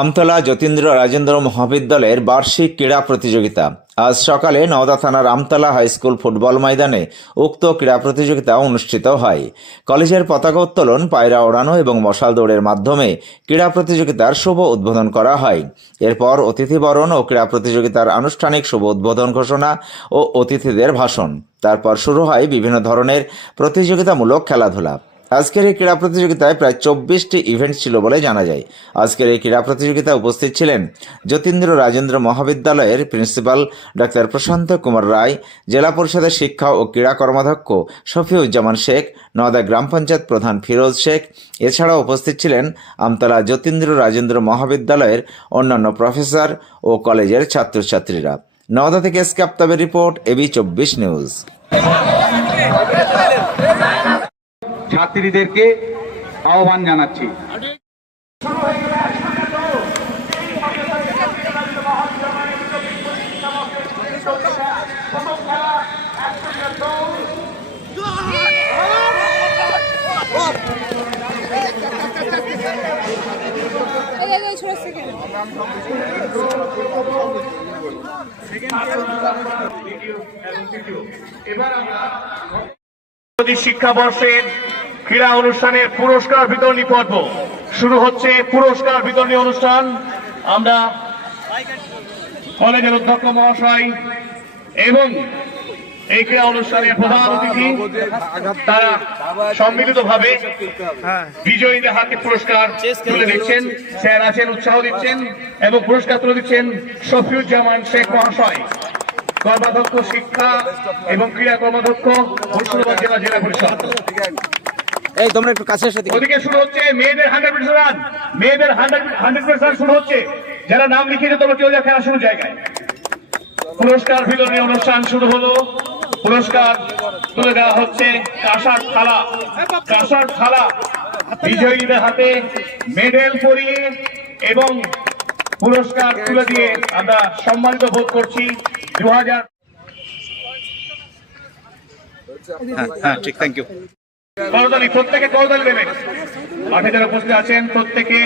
আমতলা যতীন্দ্র রাজেন্দ্র মহাবিদ্যালয়ের বার্ষিক ক্রীড়া প্রতিযোগিতা আজ সকালে নওদা থানার আমতলা হাইস্কুল ফুটবল ময়দানে উক্ত ক্রীড়া প্রতিযোগিতা অনুষ্ঠিত হয়। কলেজের পতাকা উত্তোলন, পায়রা ওড়ানো এবং মশাল দৌড়ের মাধ্যমে ক্রীড়া প্রতিযোগিতার শুভ উদ্বোধন করা হয়। এরপর অতিথিবরণ ও ক্রীড়া প্রতিযোগিতার আনুষ্ঠানিক শুভ উদ্বোধন ঘোষণা ও অতিথিদের ভাষণ। তারপর শুরু হয় বিভিন্ন ধরনের প্রতিযোগিতামূলক খেলাধুলা। আজকের এই ক্রীড়া প্রতিযোগিতায় প্রায় 24টি ইভেন্ট ছিল বলে জানা যায়। আজকের এই ক্রীড়া প্রতিযোগিতায় উপস্থিত ছিলেন যতীন্দ্র রাজেন্দ্র মহাবিদ্যালয়ের প্রিন্সিপাল ডক্টর প্রশান্ত কুমার রায়, জেলা পরিষদের শিক্ষা ও ক্রীড়া কর্মাধ্যক্ষ শফিউজ্জামান শেখ, নওদা গ্রাম পঞ্চায়েত প্রধান ফিরোজ শেখ। এছাড়াও উপস্থিত ছিলেন আমতলা যতীন্দ্র রাজেন্দ্র মহাবিদ্যালয়ের অন্যান্য প্রফেসর ও কলেজের ছাত্রছাত্রীরা। নওদা থেকে এসকে আফতাবের রিপোর্ট, এবি 24 নিউজ। ছাত্রীদেরকে আহ্বান জানাচ্ছি। শিক্ষাবর্ষের ক্রীড়া অনুষ্ঠানের পুরস্কার বিতরণী পর্ব শুরু হচ্ছে। পুরস্কার বিতরণী অনুষ্ঠান আমরা কলেজের অধ্যক্ষ মহাশয় এবং এই ক্রীড়া অনুষ্ঠানের প্রধান অতিথি তারা সম্মিলিতভাবে বিজয়ীদের হাতে পুরস্কার তুলে দিচ্ছেন। স্যার আছেন, উৎসাহ দিচ্ছেন এবং পুরস্কার তুলে দিচ্ছেন শফিউজ্জামান শেখ মহাশয়, কর্মাধ্যক্ষ শিক্ষা এবং ক্রীড়া কর্মাধ্যক্ষ মুর্শিদাবাদ জেলা জেলা পরিষদ। এই তোমরা একটু কাছে এসে দেখো। ওদিকে শুরু হচ্ছে মেয়েদের 100% রান, মেয়েদের 100% শুরু হচ্ছে। যারা নাম লিখিয়েছে তোমরা কেউ খেলা শুরু জায়গায়। পুরস্কার বিতরণী অনুষ্ঠান শুরু হলো। পুরস্কার তুলে দেওয়া হচ্ছে। কাঁসার থালা বিজয়ীদের হাতে মেডেল পরিয়ে এবং পুরস্কার তুলে দিয়ে আমরা সম্মানিত বোধ করছি। 2000 ঠিক, থ্যাংক ইউ। করতালি, প্রত্যেকে করতালি দেবেন। মাঠে যারা উপস্থিত আছেন প্রত্যেকে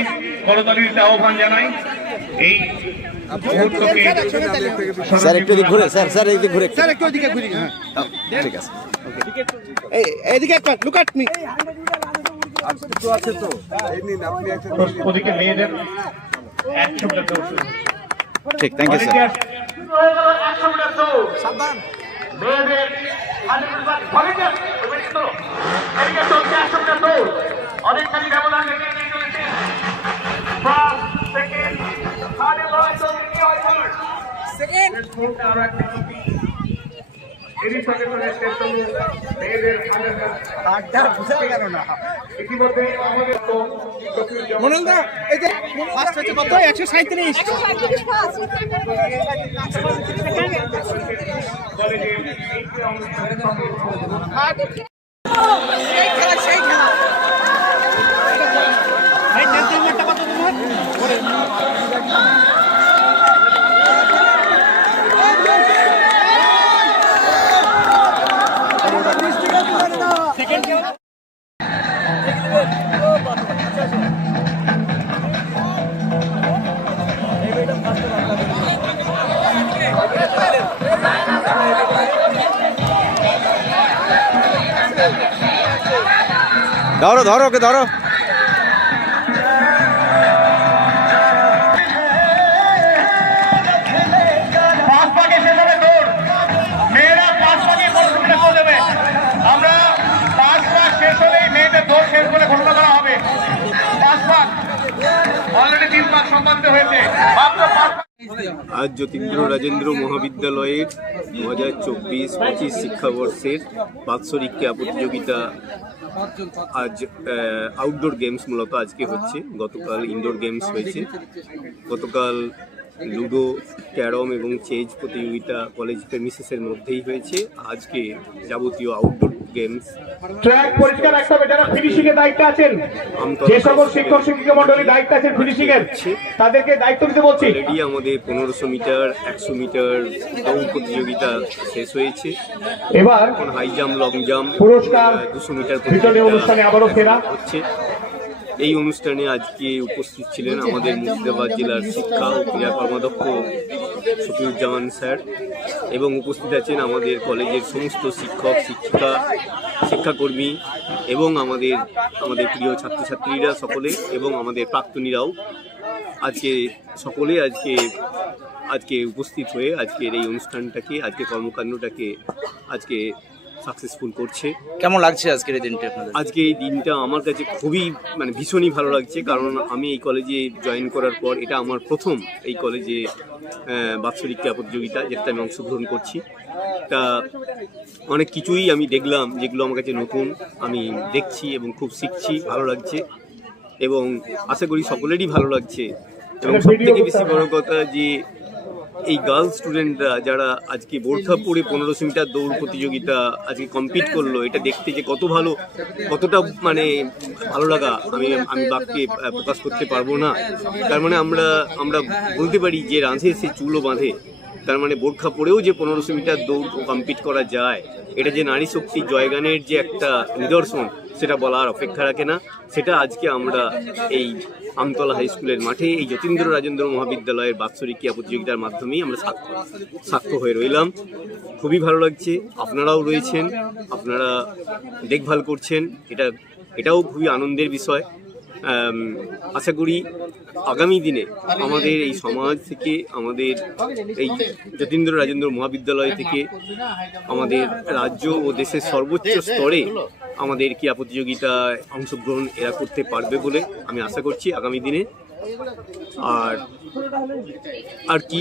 করতালি দিতে আহ্বান জানাই। এই মুহূর্তকে স্যার একটু দিক ঘুরে, স্যার একটু ঘুরে, স্যার একটু ওইদিকে ঘুরি। হ্যাঁ ঠিক আছে। এইদিকে একবার লুক এট মি। তো আছে তো এই নিন আপনি একটা ওদিকে মেয়েদের 100 মিটার দৌড়। ঠিক, থ্যাংক ইউ স্যার। 100 মিটার দৌড়। সাবধান। মেয়েদের 100% ভলেন্টিয়ার ওইদিকে তো এদিকে চলছে 100 মিটার দৌড়। অনেকখানি ব্যবধান রেখে নিয়ে চলেছে। ফার্স্ট, সেকেন্ড, থার্ড এর লড়াই চলছে। কি হয় বলুন? সেকেন্ড আরো একটা টুপি এরই সঙ্গে চলে এসছে মেয়েদের 100 বুঝা গেল না। ইতিমধ্যে আমাদের তো মনল দা, এই যে ফার্স্ট হচ্ছে কত? 137 ফার্স্ট। কলেজে এই অনুষ্ঠানের সঙ্গে সেই খেলা ভাই টেনশন একটা কত তোমার সেকেন্ড ধরো ধরো, ওকে ধরো। পাঁচ পাকে শেষ হবে দৌড়। মেয়েরা 5 পাকে ঘোষণা করে দেবে। আমরা 5 পাক শেষ হলেই মেয়েদের দৌড় শেষ করে ঘোষণা করা হবে। 5 পাক অলরেডি 3 পাক সম্পাদিত হয়েছে। মাত্র 5 পাক। আজ যতীন্দ্র রাজেন্দ্র মহাবিদ্যালয়ের 2024-25 শিক্ষাবর্ষের বাৎসরিক ক্রীড়া প্রতিযোগিতা আজ আউটডোর গেমস মূলত আজকে হচ্ছে। গতকাল ইনডোর গেমস হয়েছে। গতকাল লুডো, ক্যারম এবং চেজ প্রতিযোগিতা কলেজ প্রেমিসেসের মধ্যেই হয়েছে। আজকে যাবতীয় আউটডোর গেমস। ট্র্যাক পরিষ্কার রাখতে হবে। যারা ফিনিশিং এর দায়িত্বে আছেন, যে সকল শিক্ষক শিক্ষিকা মন্ডলী দায়িত্বে আছেন ফিনিশিং এর, তাদেরকে দায়িত্ব দিতে বলছি। অলরেডি আমাদের 1500 মিটার, 100 মিটার দৌড় প্রতিযোগিতা শেষ হয়েছে। এবার এখন হাই জাম্প, লং জাম্প, পুরস্কার 200 মিটার বিতরণী অনুষ্ঠানে আবারও ফেরা হচ্ছে। এই অনুষ্ঠানে আজকে উপস্থিত ছিলেন আমাদের মুর্শিদাবাদ জেলার শিক্ষা ও ক্রীড়া কর্মাধ্যক্ষ শফিউজ্জামান স্যার, এবং উপস্থিত আছেন আমাদের কলেজের সমস্ত শিক্ষক শিক্ষিকা শিক্ষাকর্মী এবং আমাদের প্রিয় ছাত্রছাত্রীরা সকলে, এবং আমাদের প্রাক্তনীরাও আজকে উপস্থিত হয়ে আজকের এই অনুষ্ঠানটাকে, আজকে কর্মকাণ্ডটাকে আজকে সাকসেসফুল করছে। কেমন লাগছে আজকের এই দিনটা আপনাদের? আজকে এই দিনটা আমার কাছে খুবই ভীষণই ভালো লাগছে, কারণ আমি এই কলেজে জয়েন করার পর এটা আমার প্রথম এই কলেজে বাৎসরিক ক্রীড়া প্রতিযোগিতা, যেটাতে আমি অংশগ্রহণ করছি। তা অনেক কিছুই আমি দেখলাম যেগুলো আমার কাছে নতুন, আমি দেখছি এবং খুব শিখছি, ভালো লাগছে এবং আশা করি সকলেরই ভালো লাগছে। এবং সবথেকে বেশি বড় কথা যে এই গার্লস স্টুডেন্টরা যারা আজকে বোরখা পরে 1500 মিটার দৌড় প্রতিযোগিতা আজকে কমপ্লিট করলো, এটা দেখতে যে কতটা ভালো লাগা আমি বাক্যে প্রকাশ করতে পারবো না। তার মানে আমরা বলতে পারি যে রাঁধে সে চুলও বাঁধে, তার মানে বোরখা পরেও যে 1500 মিটার দৌড় কমপ্লিট করা যায়, এটা যে নারী শক্তির জয়গানের যে একটা নিদর্শন, সেটা বলার অপেক্ষা রাখে না। সেটা আজকে আমরা এই আমতলা হাই স্কুলের মাঠে এই যতীন্দ্র রাজেন্দ্র মহাবিদ্যালয়ের বাৎসরিক ক্রীড়া প্রতিযোগিতার মাধ্যমেই আমরা সাক্ষ্য হয়ে রইলাম। খুবই ভালো লাগছে, আপনারাও রয়েছেন, আপনারা দেখভাল করছেন, এটাও খুবই আনন্দের বিষয়। আশা করি আগামী দিনে আমাদের এই সমাজ থেকে, আমাদের এই যতীন্দ্র রাজেন্দ্র মহাবিদ্যালয় থেকে আমাদের রাজ্য ও দেশের সর্বোচ্চ স্তরে আমাদের ক্রীড়া প্রতিযোগিতায় অংশগ্রহণ এরা করতে পারবে বলে আমি আশা করছি আগামী দিনে। আর কি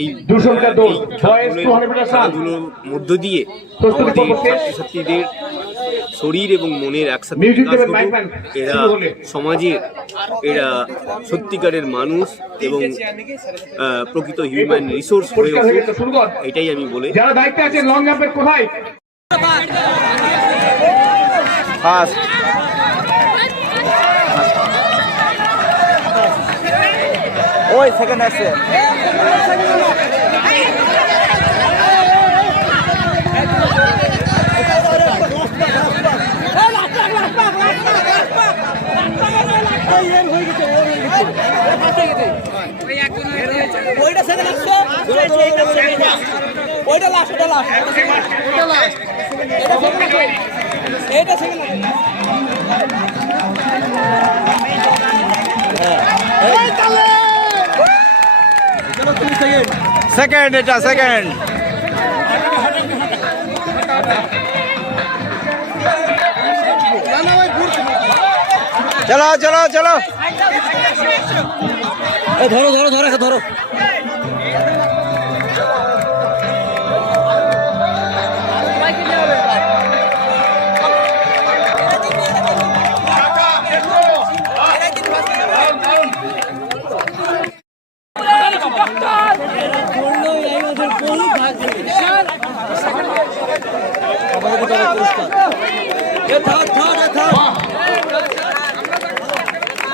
এই খেলাধুলোর মধ্য দিয়ে আমাদের ছাত্রছাত্রীদের শরীর এবং মনের একসাথে বিকাশ হতো, এরা সমাজের সত্যিকারের মানুষ এবং প্রকৃত হিউম্যান রিসোর্স হয়ে ওঠে, এটাই আমি বলে। যারা দায়িত্বে আছেন লং জাম্পের কোথায় ফার্স্ট ওই সেকেন্ড আসছে। ওইটা সেকেন্ড আসছে, ওইটা লাস্ট, এটা সেকেন্ড সেকেন্ড, এটা সেকেন্ড। চলো চলো চলো, ধরো ধরো ধরো ধরো।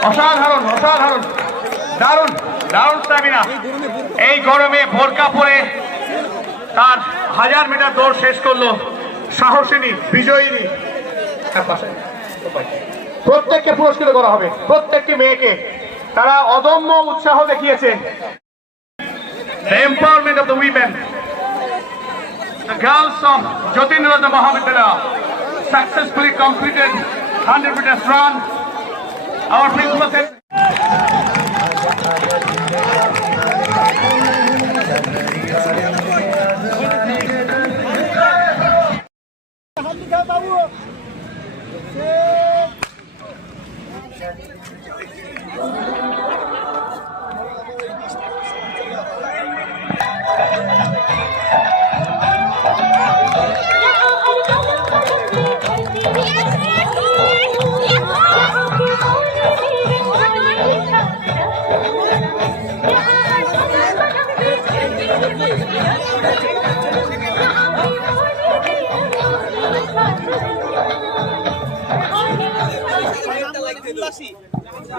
অসাধারণ অসাধারণ, দারুণ দারুণ স্ট্যামিনা। এই গরমে বোরকা পরে তার 1000 মিটার দৌড় শেষ করলো সাহসিনী বিজয়িনী। প্রত্যেককে পুরস্কৃত করা হবে, প্রত্যেকটি মেয়েকে, তারা অদম্য উৎসাহ দেখিয়েছে। The empowerment of the women, the girls of Jyotindra Mahavidyalaya successfully completed 100 meters run. Our principal said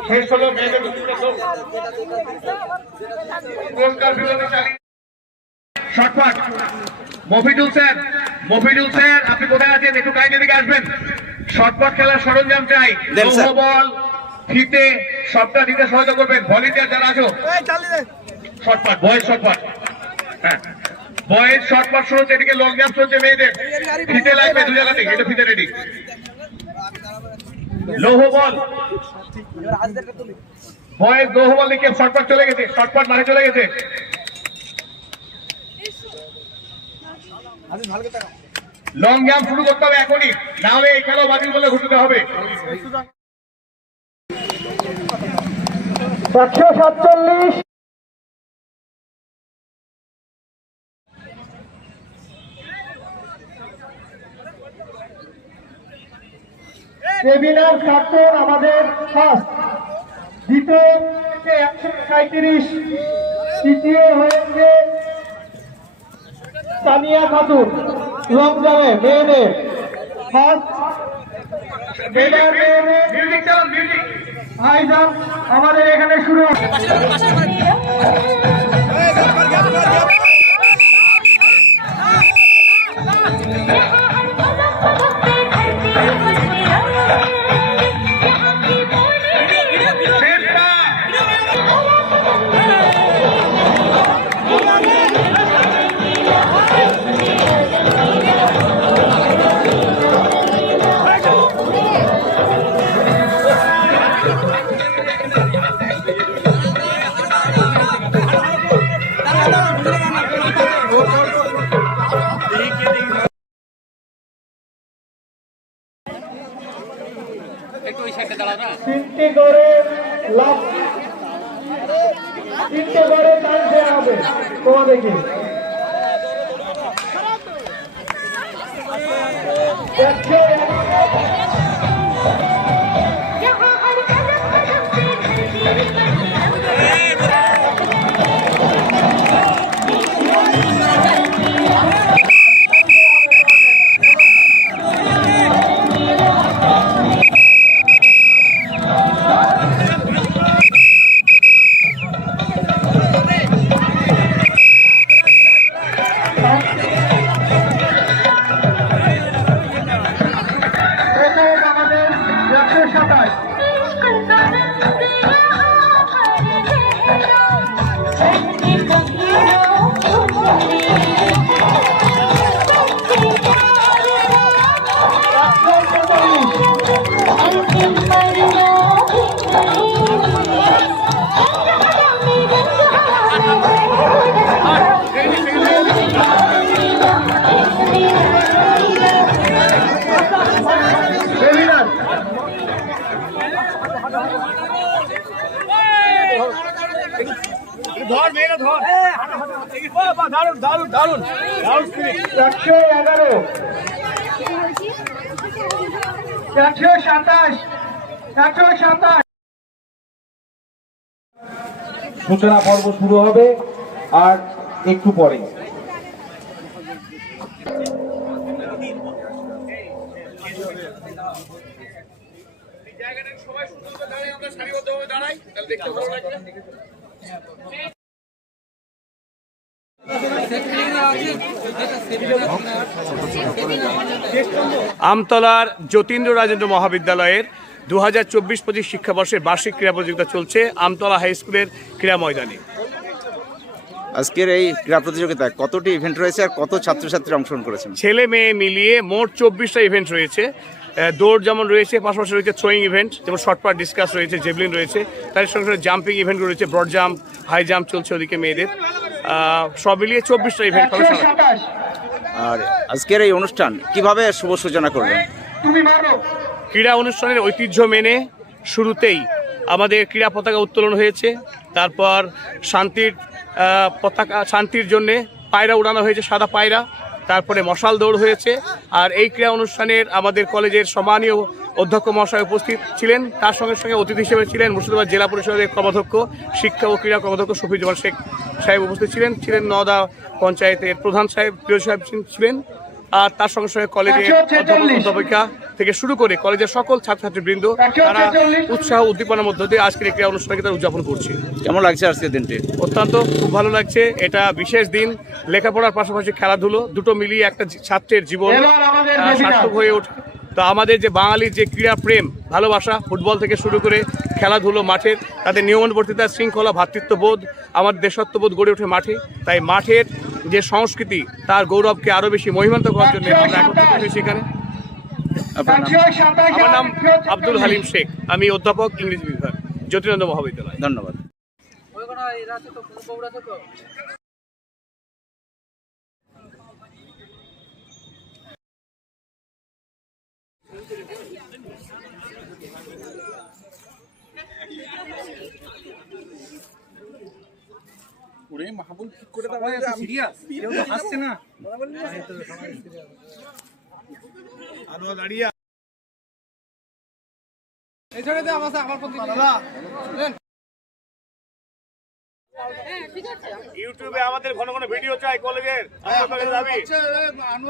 শেষ হলো মেয়েদের পুরস্কার বিতরণ চালিয়ে শর্টপাট। মফিজুল স্যার আপনি কোথায় আছেন? একটু কাইন্ডলি দিকে আসবেন। শর্টপাট খেলার সরঞ্জাম চাই, বল, ফিতে সবটা দিতে সহায়তা করবেন। ভলেন্টিয়ার যারা আছো, শর্টপাট, বয়েজ শর্টপাট, হ্যাঁ বয়েজ শর্টপাট শুরু হচ্ছে, এদিকে লং জাম্প চলছে মেয়েদের। ফিতে লাগবে দু জায়গা থেকে, এটা ফিতে রেডি। লৌহ বল, বয়েজ লৌহ বল দিকে শর্টপাট চলে গেছে, শর্টপাট মারে চলে গেছে। লং জাম্প শুরু করতে হবে এখনই, না হলে এই খেলা বাতিল বলে ঘোষিত হবে। 147 সেমিনার কার্টুন আমাদের ফার্স্ট, দ্বিতীয় 137, তৃতীয় হয়েছে সানিয়া খাতুন লং জাম্পে মেয়েদের ফার্স্ট, হাই জাম্প আমাদের এখানে শুরু হবে। তিনটে করে লাভ, তিনটে করে চান্স দেওয়া হবে তোমাদেরকে। আমাদের 127 ধর মেয়েরা ধর, দারুন দারুন দারুন দারুন স্পিরিট। 111 127 127 সূচনা পর্ব শুরু হবে আর একটু পরে। সবাই সুন্দর দাঁড়াই, আমরা সারিবদ্ধভাবে দাঁড়াই, তাহলে দেখতে ভালো লাগবে। আমতলার যতীন্দ্র রাজেন্দ্র মহাবিদ্যালয়ের 2024-25 শিক্ষাবর্ষের বার্ষিক ক্রীড়া প্রতিযোগিতা চলছে আমতলা হাই স্কুলের ক্রীড়া ময়দানে। আজকের এই ক্রীড়া প্রতিযোগিতায় কতটি ইভেন্ট রয়েছে আর কত ছাত্রছাত্রী অংশগ্রহণ করেছেন? ছেলে মেয়ে মিলিয়ে মোট 24টা ইভেন্ট রয়েছে। দৌড় যেমন রয়েছে, পাশাপাশি রয়েছে থ্রোয়িং ইভেন্ট, যেমন শর্টপাট, ডিসকাস রয়েছে, জেভলিন রয়েছে, তার সঙ্গে সঙ্গে জাম্পিং ইভেন্ট রয়েছে, ব্রড জাম্প, হাই জাম্প চলছে ওদিকে মেয়েদের। সব মিলিয়ে 24টা ইভেন্ট হবে। আর আজকের এই অনুষ্ঠান কিভাবে শুভ সূচনা করবেন? ক্রীড়া অনুষ্ঠানের ঐতিহ্য মেনে শুরুতেই আমাদের ক্রীড়া পতাকা উত্তোলন হয়েছে, তারপর শান্তির পতাকা, শান্তির জন্যে পায়রা উড়ানো হয়েছে, সাদা পায়রা, তারপরে মশাল দৌড় হয়েছে। আর এই ক্রীড়া অনুষ্ঠানের আমাদের কলেজের সম্মানীয় অধ্যক্ষ মহাশয় উপস্থিত ছিলেন, তার সঙ্গে সঙ্গে অতিথি হিসেবে ছিলেন মুর্শিদাবাদ জেলা পরিষদের কর্মাধ্যক্ষ, শিক্ষা ও ক্রীড়া কর্মাধ্যক্ষ শফিজুমান শেখ সাহেব উপস্থিত ছিলেন, নওদা পঞ্চায়েতের প্রধান সাহেব প্রিয় সাহেব ছিলেন, আর তার সঙ্গে সঙ্গে কলেজের অধ্যাপিকা থেকে শুরু করে কলেজের সকল ছাত্রছাত্রীবৃন্দ, তারা উৎসাহ উদ্দীপনার মধ্য দিয়ে আজকের এই ক্রীড়া অনুষ্ঠানকে তারা উদযাপন করছে। কেমন লাগছে আজকের দিনটি? অত্যন্ত খুব ভালো লাগছে। এটা বিশেষ দিন, লেখাপড়ার পাশাপাশি খেলাধুলো দুটো মিলিয়ে একটা ছাত্রের জীবন সার্থক হয়ে ওঠে, তো আমাদের যে বাঙালির যে ক্রীড়া প্রেম ভালোবাসা, ফুটবল থেকে শুরু করে খেলাধুলো মাঠের, তাদের নিয়মানুবর্তিতা, শৃঙ্খলা, ভ্রাতৃত্ববোধ, আমাদের দেশত্ববোধ গড়ে ওঠে মাঠে। তাই মাঠের যে সংস্কৃতি তার গৌরবকে আরও বেশি মহিমান্বিত করার জন্য আমরা একত্রিত হয়েছি এখানে। আমার নাম আব্দুল হালিম শেখ, আমি অধ্যাপক ইংরেজি বিভাগ, জ্যোতিরানন্দ মহাবিদ্যালয়। ধন্যবাদ। ইউটিউবে আমাদের ঘন ঘন ভিডিও চাই কলেজের,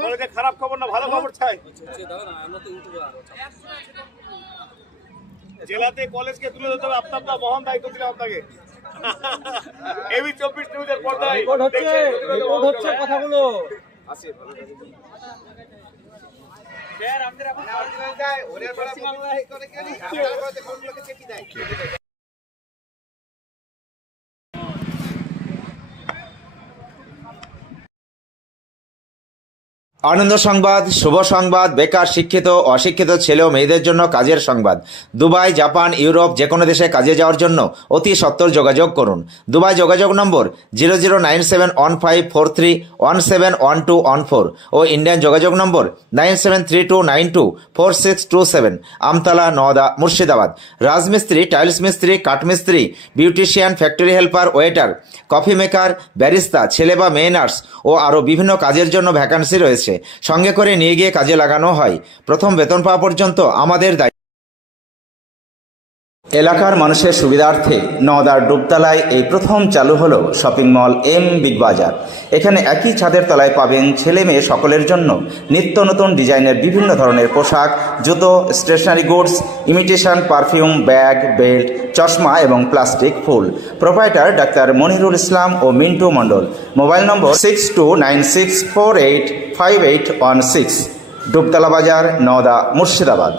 কলেজে খারাপ খবর না ভালো খবর চাই। জেলাতে কলেজকে তুলে ধরতে হবে, আপনার মহান দায়িত্ব দিলাম আপনাকে। এবি 24 নিউজের পর্দায় হচ্ছে কথাগুলো। আনন্দ সংবাদ, শুভ সংবাদ, বেকার, শিক্ষিত, অশিক্ষিত ছেলে ও মেয়েদের জন্য কাজের সংবাদ। দুবাই, জাপান, ইউরোপ যে কোনো দেশে কাজে যাওয়ার জন্য অতি সত্বর যোগাযোগ করুন। দুবাই যোগাযোগ নম্বর 00971543171214 ও ইন্ডিয়ান যোগাযোগ নম্বর 9732924627। আমতলা, নওদা, মুর্শিদাবাদ। রাজমিস্ত্রি, টাইলস মিস্ত্রি, কাঠমিস্ত্রি, beautician, factory helper, waiter, coffee maker, barista, ছেলে বা মেয়ে নার্স ও আরও বিভিন্ন কাজের জন্য ভ্যাকান্সি রয়েছে। সঙ্গে করে নিয়ে গিয়ে কাজে লাগানো হয়। প্রথম বেতন পাওয়া পর্যন্ত আমাদের দায়িত্ব। এলাকার মানুষের সুবিধার্থে নওদার ডুবতলায় এই প্রথম চালু হলো শপিং মল এম বিগ বাজার। এখানে একই ছাদের তলায় পাবেন ছেলে মেয়ে সকলের জন্য নিত্য নতুন ডিজাইনের বিভিন্ন ধরনের পোশাক, জুতো, stationery goods, imitation perfume, bag, belt, চশমা এবং প্লাস্টিক ফুল। প্রোপাইটার ডাক্তার মনিরুল ইসলাম ও মিন্টু মণ্ডল। Mobile number 6296485816। ডুবতলা বাজার, নওদা, মুর্শিদাবাদ।